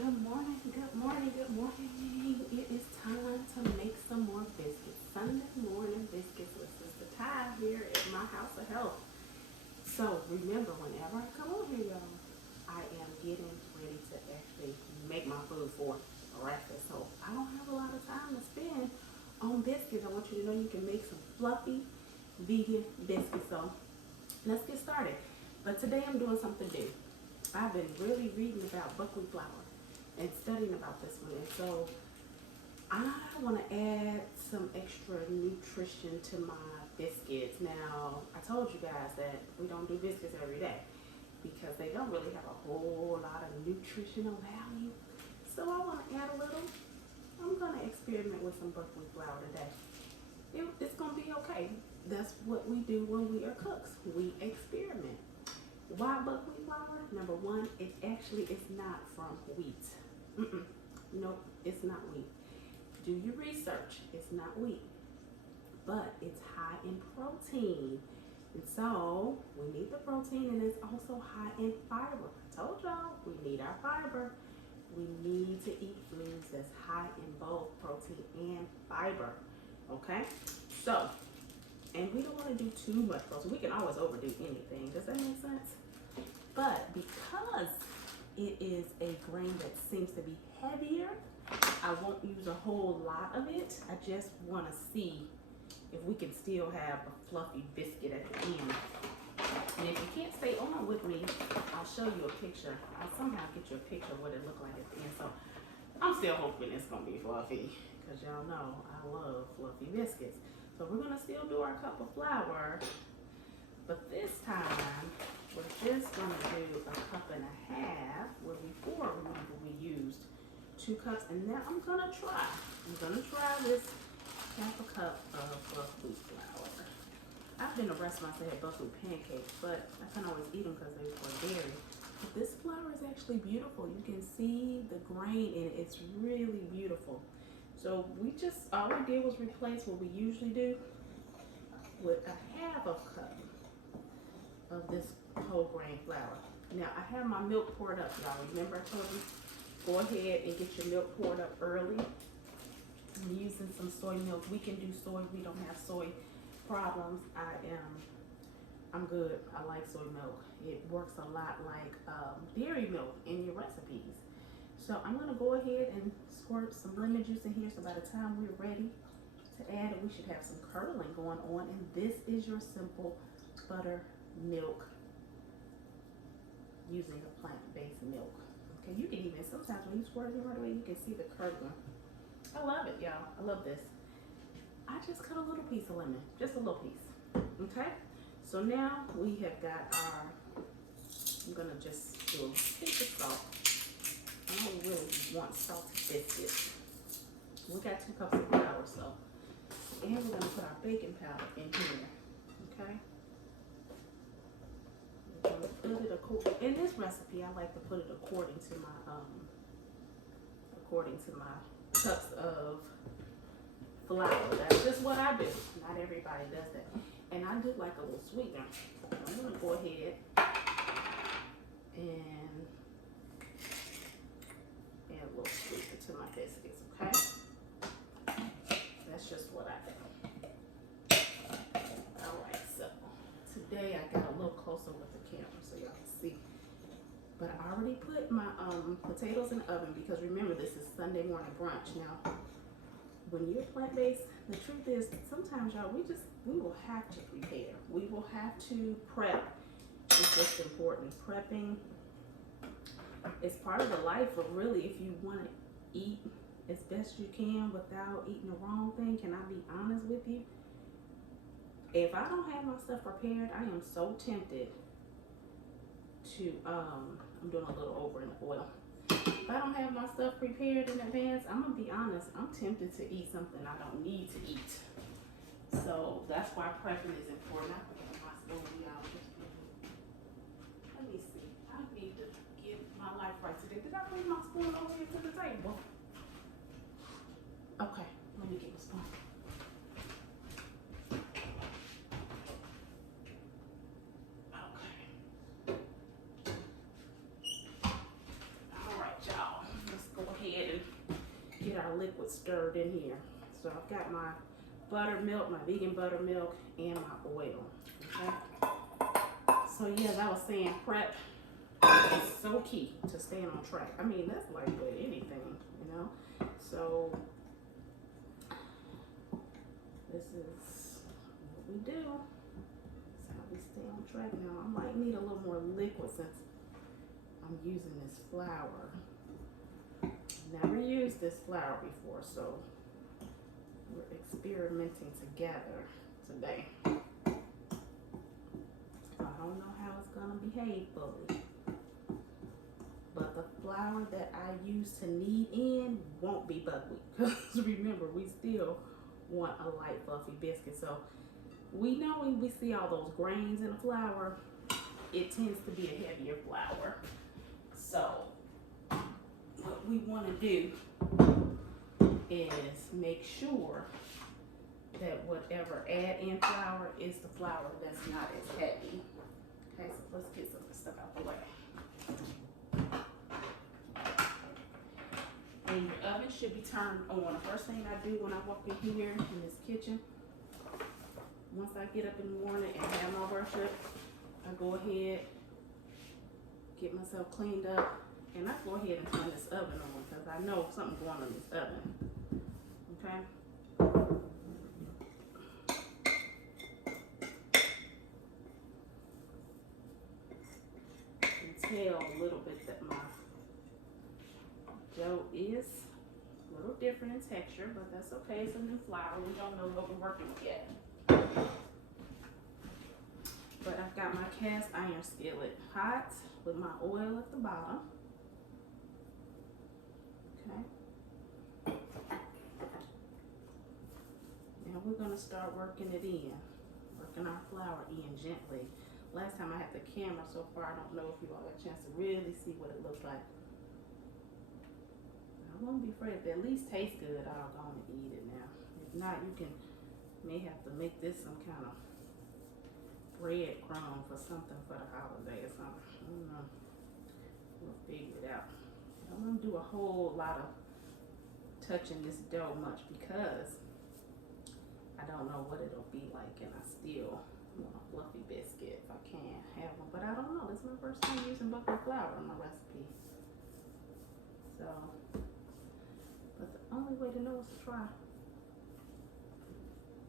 Good morning, good morning, good morning. It is time to make some more biscuits. Sunday morning biscuits with Sister Ty here at my house of health. So remember, whenever I come on here, y'all, I am getting ready to actually make my food for breakfast. So I don't have a lot of time to spend on biscuits. I want you to know you can make some fluffy vegan biscuits. So let's get started. But today I'm doing something new. I've been really reading about buckwheat flour and studying about this one. And so I want to add some extra nutrition to my biscuits. Now, I told you guys that we don't do biscuits every day because they don't really have a whole lot of nutritional value. So I want to add a little. I'm going to experiment with some buckwheat flour today. It's going to be okay. That's what we do when we are cooks. We experiment. Why buckwheat flour? Number one, it actually is not from wheat. Nope, it's not wheat. Do your research. It's not wheat, but it's high in protein. And so we need the protein, and it's also high in fiber. I told y'all we need our fiber. We need to eat foods that's high in both protein and fiber. Okay? So, and we don't want to do too much protein. We can always overdo anything. Does that make sense? But because it is a grain that seems to be heavier, I won't use a whole lot of it. I just want to see if we can still have a fluffy biscuit at the end. And if you can't stay on with me, I'll show you a picture. I'll somehow get you a picture of what it looked like at the end. So I'm still hoping it's going to be fluffy because y'all know I love fluffy biscuits. So we're going to still do our cup of flour, but this time we're just going to do a cup and a half, where before, remember, we used 2 cups. And now I'm going to try this half a cup of buckwheat flour. I've been to restaurants that had buckwheat pancakes, but I can't always eat them because they were dairy. But this flour is actually beautiful. You can see the grain in it. It's really beautiful. So all we did was replace what we usually do with a half a cup of this whole grain flour. Now I have my milk poured up, y'all. Remember I told you, go ahead and get your milk poured up early. I'm using some soy milk. We can do soy. We don't have soy problems. I'm good. I like soy milk. It works a lot like dairy milk in your recipes. So I'm gonna go ahead and squirt some lemon juice in here. So by the time we're ready to add it, we should have some curdling going on. And this is your simple buttermilk using a plant-based milk. Okay, you can even, sometimes when you squirt it right away, you can see the curdling. I love it, y'all. I love this. I just cut a little piece of lemon, just a little piece. Okay, so now we have got our, I'm gonna just do a pinch of salt. I don't really want salty biscuits. We got 2 cups of flour, so, and we're gonna put our baking powder in here. Okay. In this recipe, I like to put it according to my cups of flour. That's just what I do. Not everybody does that. And I do like a little sweetener. I'm gonna go ahead and add a little sweetener to my biscuits, okay? That's just what I do. Alright, so today I got a little closer with the camera so y'all can see. But I already put my potatoes in the oven because remember, this is Sunday morning brunch. Now, when you're plant-based, the truth is sometimes, y'all, we will have to prepare. We will have to prep. It's just important. Prepping is part of the life of really, if you want to eat as best you can without eating the wrong thing. Can I be honest with you? If I don't have my stuff prepared, I am so tempted to, I'm doing a little over in the oil. If I don't have my stuff prepared in advance, I'm going to be honest, I'm tempted to eat something I don't need to eat. So that's why prepping is important. I forgot my spoon, y'all. Let me see. I need to get my life right today. Did I bring my spoon over here to the table? Okay, let me get my spoon. liquid stirred in here. So I've got my buttermilk, my vegan buttermilk, and my oil. Okay. So yeah, as I was saying, prep is so key to staying on track. I mean, that's like with anything, you know. So this is what we do. That's how we stay on track. Now I might need a little more liquid since I'm using this flour. Never used this flour before, so we're experimenting together today. I don't know how it's gonna behave fully, but the flour that I use to knead in won't be buckwheat, because remember, we still want a light fluffy biscuit. So we know when we see all those grains in the flour, it tends to be a heavier flour. So what we want to do is make sure that whatever add-in flour is the flour that's not as heavy. Okay, so let's get some of this stuff out the way. And your oven should be turned on. The first thing I do when I walk in here in this kitchen, once I get up in the morning and have my worship, I go ahead, get myself cleaned up, and I go ahead and turn this oven on because I know something's going on in this oven. Okay? Tell a little bit that my dough is a little different in texture, but that's okay. It's a new flour. We don't know what we're working with yet. But I've got my cast iron skillet hot with my oil at the bottom. Okay. Now we're going to start working it in, working our flour in gently. Last time I had the camera so far, I don't know if you all got a chance to really see what it looks like. I won't be afraid. If it at least tastes good, I'll go and eat it now. If not, you may have to make this some kind of breadcrumb for something for the holiday or something. I don't know. We'll figure it out. I don't do a whole lot of touching this dough much because I don't know what it'll be like, and I still want a fluffy biscuit if I can have one, but I don't know. This is my first time using buckwheat flour in my recipe. So, but the only way to know is to try.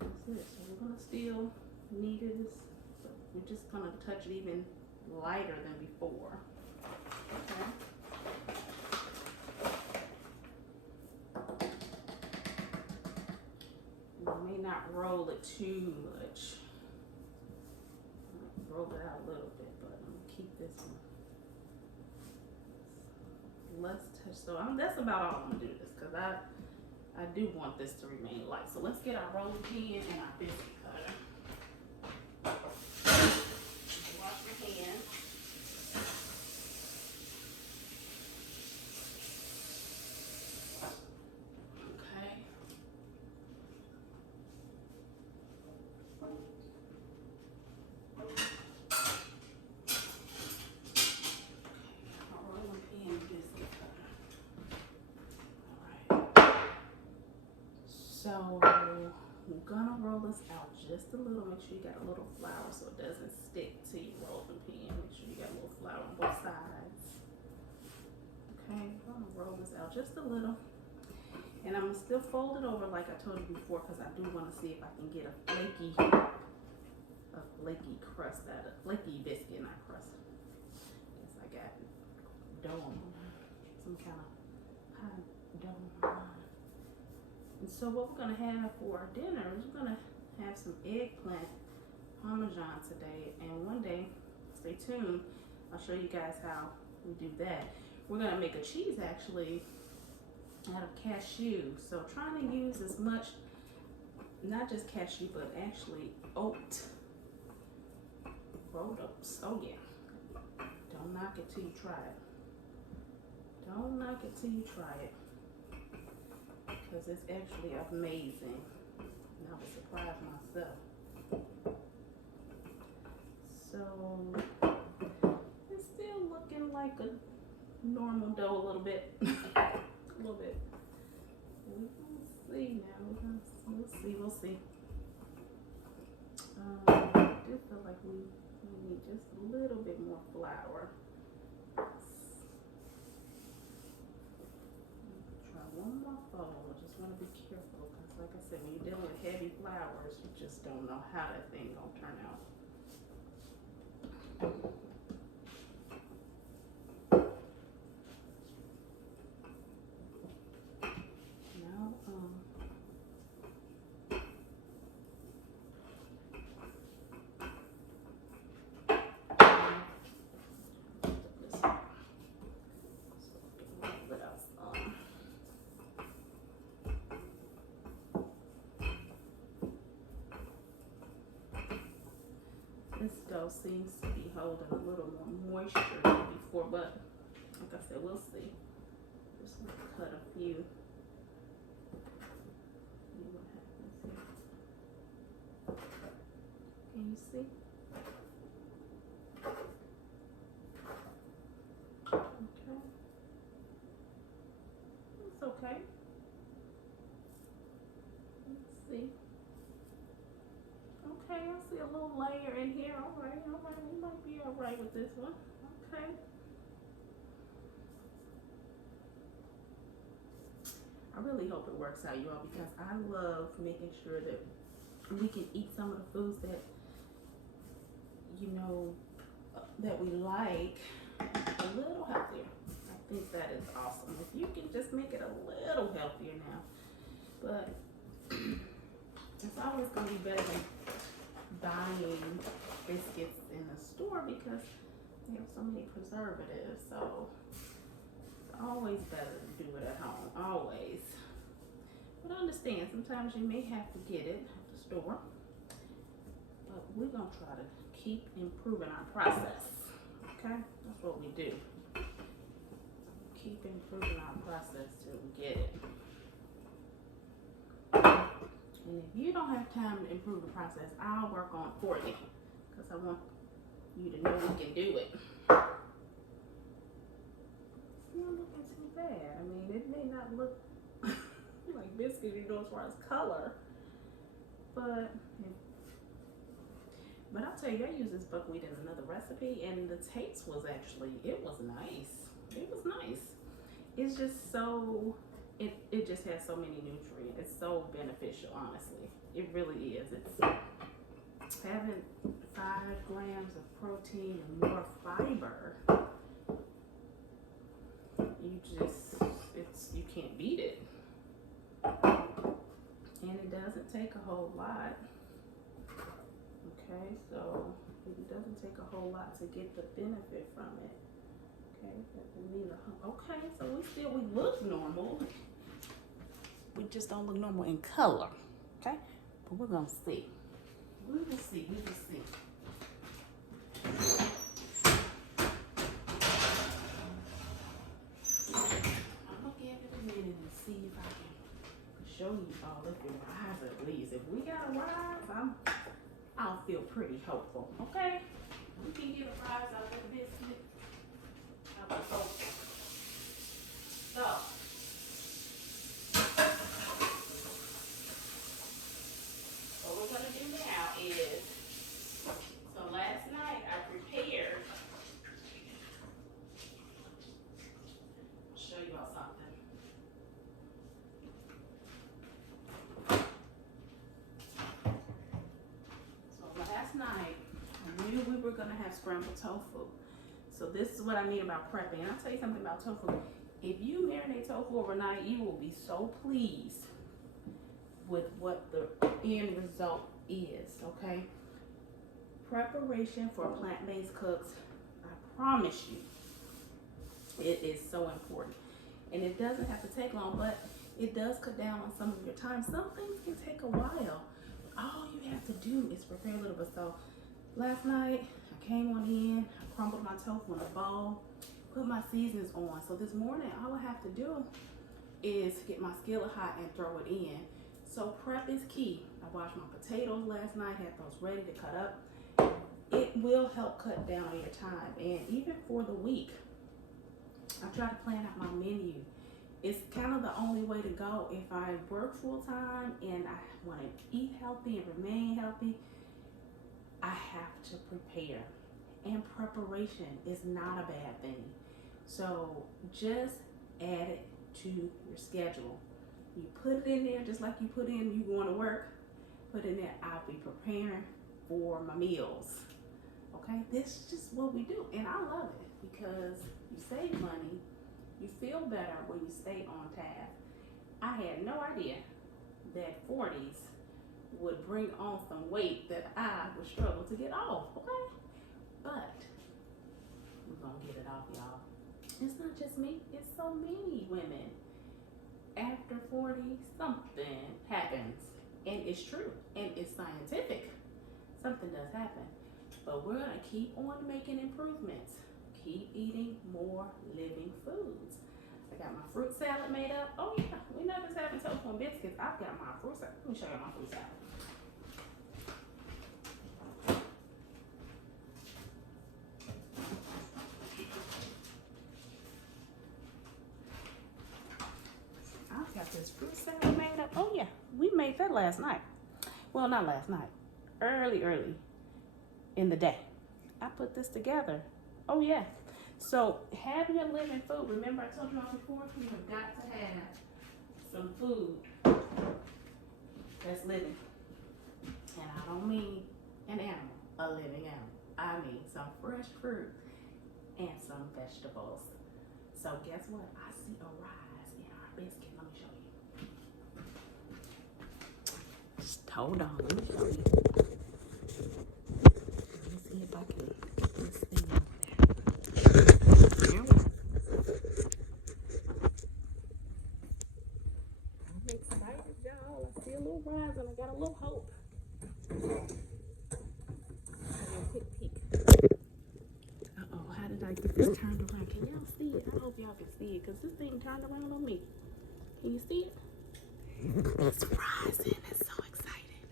That's it. So we're gonna still knead this, but we're just gonna touch it even lighter than before. Okay. You may not roll it too much. Roll it out a little bit, but I'm gonna keep this one less touch. So that's about all I'm gonna do this because I do want this to remain light. So let's get our rolling pin and our biscuit cutter. Wash your hands. Okay. So we're gonna roll this out just a little. Make sure you got a little flour so it doesn't stick to your rolling pin. Make sure you got a little flour on both sides. Okay, I'm gonna roll this out just a little. And I'm gonna still fold it over like I told you before because I do want to see if I can get a flaky crust out of flaky biscuit, not crust. Guess I got dough on some kind of hot dough on. And so what we're gonna have for our dinner is we're gonna have some eggplant parmesan today, and one day, stay tuned, I'll show you guys how we do that. We're gonna make a cheese actually out of cashew. So trying to use as much, not just cashew, but actually oat. Rolled oats. Oh yeah. Don't knock it till you try it. Don't knock it till you try it. Because it's actually amazing. And I was surprised myself. So it's still looking like a normal dough a little bit. A little bit we're gonna see now. We'll see. I do feel like we need just a little bit more flour. Try one more fold. I just want to be careful because, like I said, when you're dealing with heavy flours, you just don't know how that thing gonna turn out. This dough seems to be holding a little more moisture than before, but like I said, we'll see. Just gonna cut a few. See what happens here. Can you see? Okay. It's okay. Let's see. Okay, I see a little layer in here. All right, we might be all right with this one. Okay. I really hope it works out, you all, because I love making sure that we can eat some of the foods that, you know, that we like a little healthier. I think that is awesome. If you can just make it a little healthier now. But it's always going to be better than buying biscuits in the store because they have so many preservatives. So it's always better to do it at home, always. But understand, sometimes you may have to get it at the store, but we're gonna try to keep improving our process. Okay, that's what we do. Keep improving our process till we get it. And if you don't have time to improve the process, I'll work on it for you because I want you to know we can do it. It's not looking too bad. I mean, it may not look like biscuit, you know, as far as color, but I'll tell you, I used this buckwheat in another recipe, and the taste was actually, it was nice. It was nice. It's just so, it just has so many nutrients. It's so beneficial, honestly. It really is. It's having 5 grams of protein and more fiber. You can't beat it. And it doesn't take a whole lot. Okay, so it doesn't take a whole lot to get the benefit from it. Okay, so we look normal. We just don't look normal in color. Okay, but we're gonna see. We will see. I'm gonna give it a minute and see if I can show you all if it rise at least. If we got a rise, I'll feel pretty hopeful. Okay, we can get a rise out of the biscuit. I'll be hopeful. So what we're gonna do now is, so last night I prepared. I'll show you all something. So last night I knew we were gonna have scrambled tofu. So this is what I mean about prepping. And I'll tell you something about tofu. If you marinate tofu overnight, you will be so pleased with what the end result is, okay? Preparation for plant-based cooks, I promise you, it is so important. And it doesn't have to take long, but it does cut down on some of your time. Some things can take a while. All you have to do is prepare a little bit. So last night, I came on in, I crumbled my tofu in a bowl, put my seasonings on. So this morning, all I have to do is get my skillet hot and throw it in. So prep is key. I washed my potatoes last night, had those ready to cut up. It will help cut down on your time. And even for the week, I try to plan out my menu it's kind of the only way to go. If I work full time and I want to eat healthy and remain healthy, I have to prepare. And preparation is not a bad thing. So just add it to your schedule. You put it in there just like you put in you going to work. Put in there, I'll be preparing for my meals. Okay, this is just what we do, and I love it because you save money, you feel better when you stay on task. I had no idea that 40s would bring on some weight that I would struggle to get off, okay? But we're gonna get it off, y'all. It's not just me, it's so many women. After 40, something happens, and it's true, and it's scientific. Something does happen. But we're gonna keep on making improvements. Keep eating more living foods. I got my fruit salad made up. Oh yeah, we're not just having toast and biscuits. I've got my fruit salad. Let me show you my fruit salad. I've got this fruit salad made up. Oh yeah, we made that last night. Well, not last night. Early in the day. I put this together. Oh yeah. So have your living food. Remember I told you all before, you have got to have some food that's living. And I don't mean an animal, a living animal. I mean some fresh fruit and some vegetables. So guess what? I see a rise in our biscuit. Let me show you. Just hold on, let me show you. See if I can get this thing up there. I'm excited, y'all. I see a little rise and I got a little hope. Quick peek. Uh-oh, how did I get this turned around? Can y'all see it? I hope y'all can see it because this thing turned around on me. Can you see it? It's rising. It's so exciting.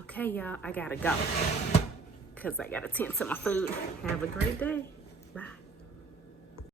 Okay, y'all, I gotta go. Because I got to tend to my food. Have a great day. Bye.